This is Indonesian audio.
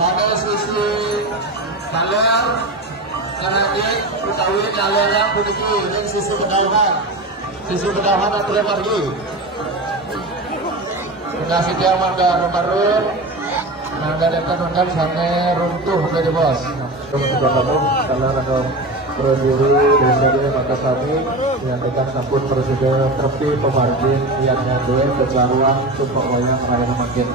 Pada sisi kaler karena dia utawi kalernya puniki dan sisi kedauhan atau margi. Kasih dia mangga romarun, mangga depan mangga sana runtuh dari bos. Sudah kamu kaler atau berdiri dari maka kami menyampaikan sampun presiden tertib pemargin yang nyadar kebaruan untuk pokoknya merayakan makin.